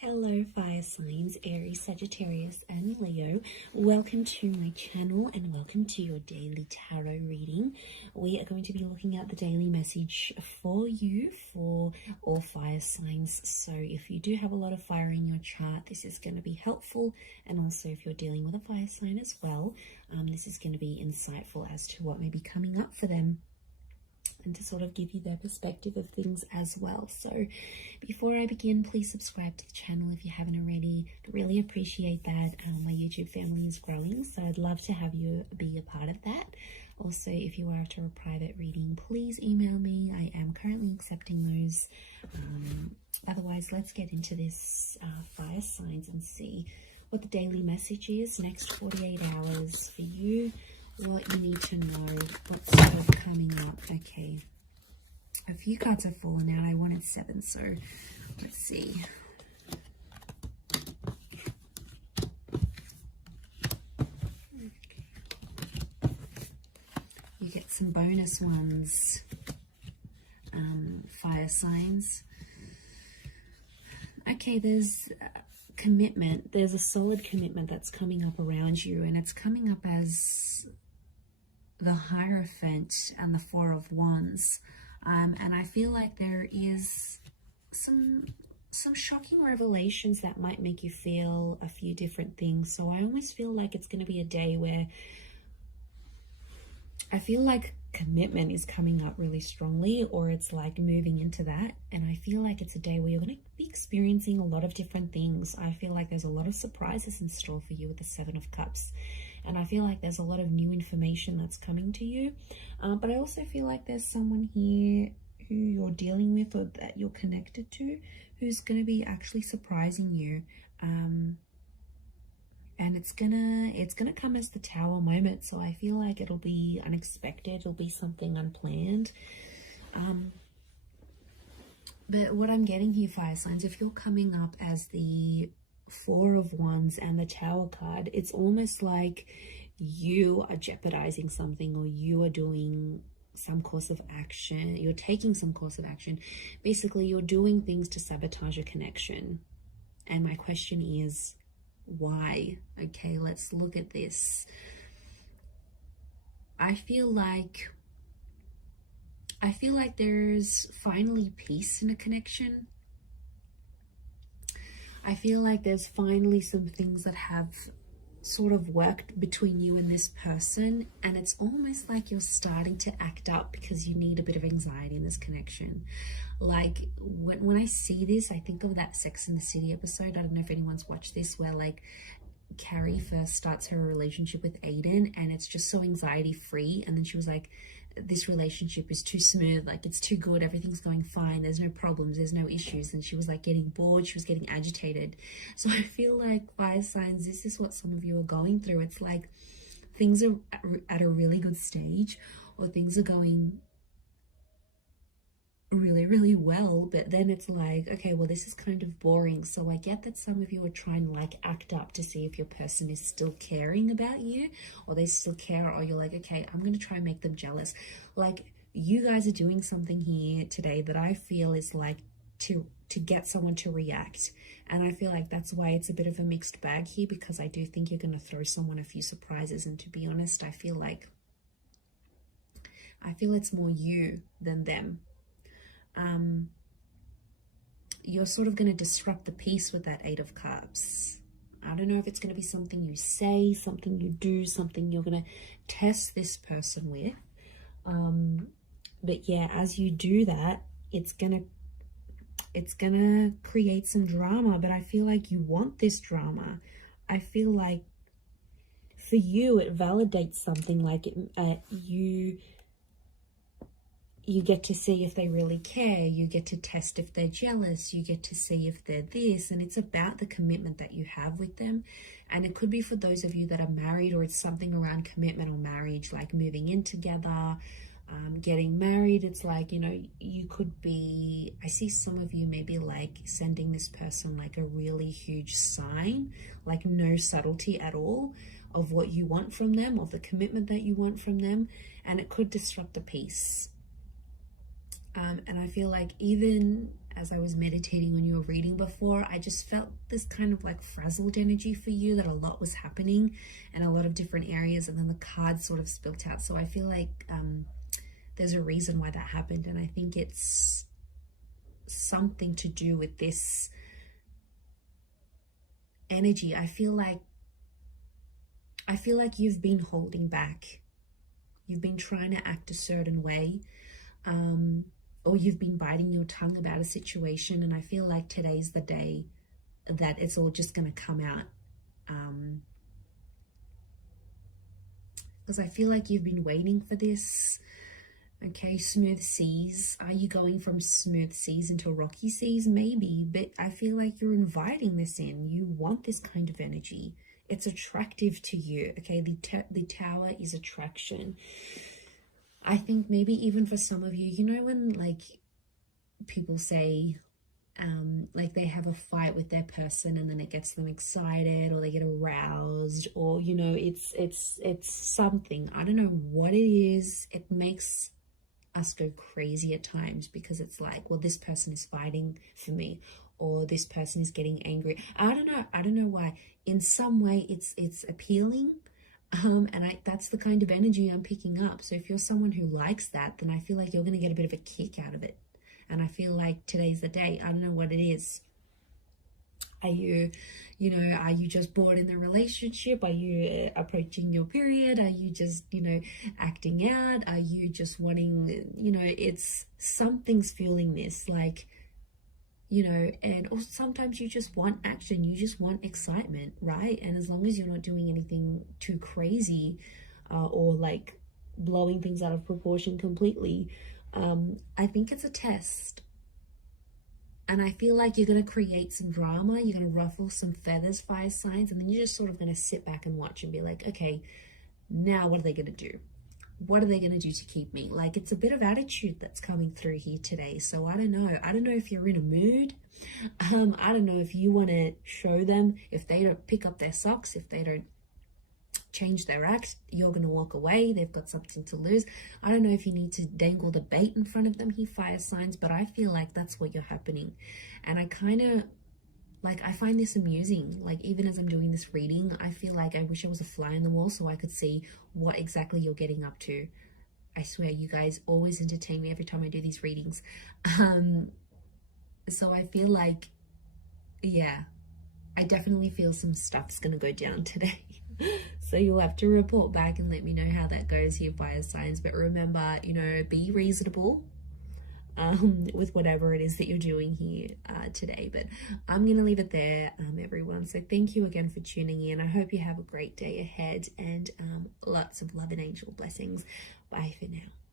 Hello fire signs, Aries, Sagittarius and Leo. Welcome to my channel and welcome to your daily tarot reading. We are going to be looking at the daily message for you for all fire signs. So if you do have a lot of fire in your chart, this is going to be helpful. And also if you're dealing with a fire sign as well, this is going to be insightful as to what may be coming up for them, and to sort of give you their perspective of things as well. So before I begin, please subscribe to the channel if you haven't already. I really appreciate that. My YouTube family is growing, so I'd love to have you be a part of that. Also, if you are after a private reading, please email me. I am currently accepting those. Otherwise, let's get into this fire signs and see what the daily message is next 48 hours for you. What you need to know, what's sort of coming up. Okay, a few cards have fallen out. I wanted 7, so let's see. Okay. You get some bonus ones, fire signs. Okay, there's commitment. There's a solid commitment that's coming up around you, and it's coming up as the Hierophant and the Four of Wands, and I feel like there is some shocking revelations that might make you feel a few different things. So I almost feel like it's going to be a day where I feel like commitment is coming up really strongly, or it's like moving into that. And I feel like it's a day where you're going to be experiencing a lot of different things. I feel like there's a lot of surprises in store for you with the 7 of Cups. And I feel like there's a lot of new information that's coming to you. But I also feel like there's someone here who you're dealing with or that you're connected to who's going to be actually surprising you. And it's gonna come as the Tower moment. So I feel like it'll be unexpected. It'll be something unplanned. But what I'm getting here, fire signs, if you're coming up as the Four of Wands and the Tower card, it's almost like you are jeopardizing something, or you are doing some course of action. You're taking some course of action. Basically, you're doing things to sabotage a connection. And my question is, why? Okay, let's look at this. I feel like there's finally peace in a connection. I feel like there's finally some things that have sort of worked between you and this person, and it's almost like you're starting to act up because you need a bit of anxiety in this connection. Like when I see this, I think of that Sex and the City episode. I don't know if anyone's watched this, where like Carrie first starts her relationship with Aiden, and it's just so anxiety free, and then she was like, this relationship is too smooth, like it's too good, everything's going fine, there's no problems, there's no issues. And she was like getting bored, she was getting agitated. So I feel like, fire signs, this is what some of you are going through. It's like things are at a really good stage, or things are going really well, but then it's like, okay, well, this is kind of boring. So I get that some of you are trying to like act up to see if your person is still caring about you, or they still care, or you're like, okay, I'm gonna try and make them jealous. Like, you guys are doing something here today that I feel is like to get someone to react. And I feel like that's why it's a bit of a mixed bag here, because I do think you're going to throw someone a few surprises. And to be honest, I feel it's more you than them. You're sort of going to disrupt the peace with that 8 of Cups. I don't know if it's going to be something you say, something you do, something you're going to test this person with. But yeah, as you do that, it's gonna create some drama. But I feel like you want this drama. I feel like for you, it validates something. Like you get to see if they really care. You get to test if they're jealous. You get to see if they're this. And it's about the commitment that you have with them. And it could be for those of you that are married, or it's something around commitment or marriage, like moving in together, getting married. It's like, you know, you could be, I see some of you maybe like sending this person like a really huge sign, like no subtlety at all of what you want from them, of the commitment that you want from them. And it could disrupt the peace. And I feel like even as I was meditating on your reading before, I just felt this kind of like frazzled energy for you, that a lot was happening in a lot of different areas, and then the cards sort of spilt out. So I feel like there's a reason why that happened, and I think it's something to do with this energy. I feel like you've been holding back. You've been trying to act a certain way, or you've been biting your tongue about a situation, and I feel like today's the day that it's all just going to come out. Because I feel like you've been waiting for this. Okay, smooth seas. Are you going from smooth seas into rocky seas? Maybe, but I feel like you're inviting this in. You want this kind of energy. It's attractive to you. Okay, the tower is attraction. I think maybe even for some of you, you know, when like people say like they have a fight with their person and then it gets them excited, or they get aroused, or you know, it's something. I don't know what it is. It makes us go crazy at times, because it's like, well, this person is fighting for me, or this person is getting angry. I don't know why. In some way it's appealing, and that's the kind of energy I'm picking up. So if you're someone who likes that, then I feel like you're going to get a bit of a kick out of it, and I feel like today's the day. I don't know what it is. Are you just bored in the relationship? Are you approaching your period? Are you just, acting out? Are you just wanting, it's something's fueling this, like, and also sometimes you just want action. You just want excitement, right? And as long as you're not doing anything too crazy or like blowing things out of proportion completely, I think it's a test. And I feel like you're going to create some drama. You're going to ruffle some feathers, fire signs. And then you're just sort of going to sit back and watch and be like, okay, now what are they going to do? What are they going to do to keep me? Like, it's a bit of attitude that's coming through here today. So I don't know. I don't know if you're in a mood. I don't know if you want to show them. If they don't pick up their socks, if they don't change their act, you're going to walk away. They've got something to lose. I don't know if you need to dangle the bait in front of them, he fire signs, but I feel like that's what you're happening. And I kind of like, I find this amusing. Like, even as I'm doing this reading, I feel like I wish I was a fly on the wall so I could see what exactly you're getting up to. I swear, you guys always entertain me every time I do these readings. So I feel like, yeah, I definitely feel some stuff's going to go down today. So you'll have to report back and let me know how that goes here, fire signs. But remember, be reasonable with whatever it is that you're doing here today. But I'm going to leave it there, everyone. So thank you again for tuning in. I hope you have a great day ahead, and lots of love and angel blessings. Bye for now.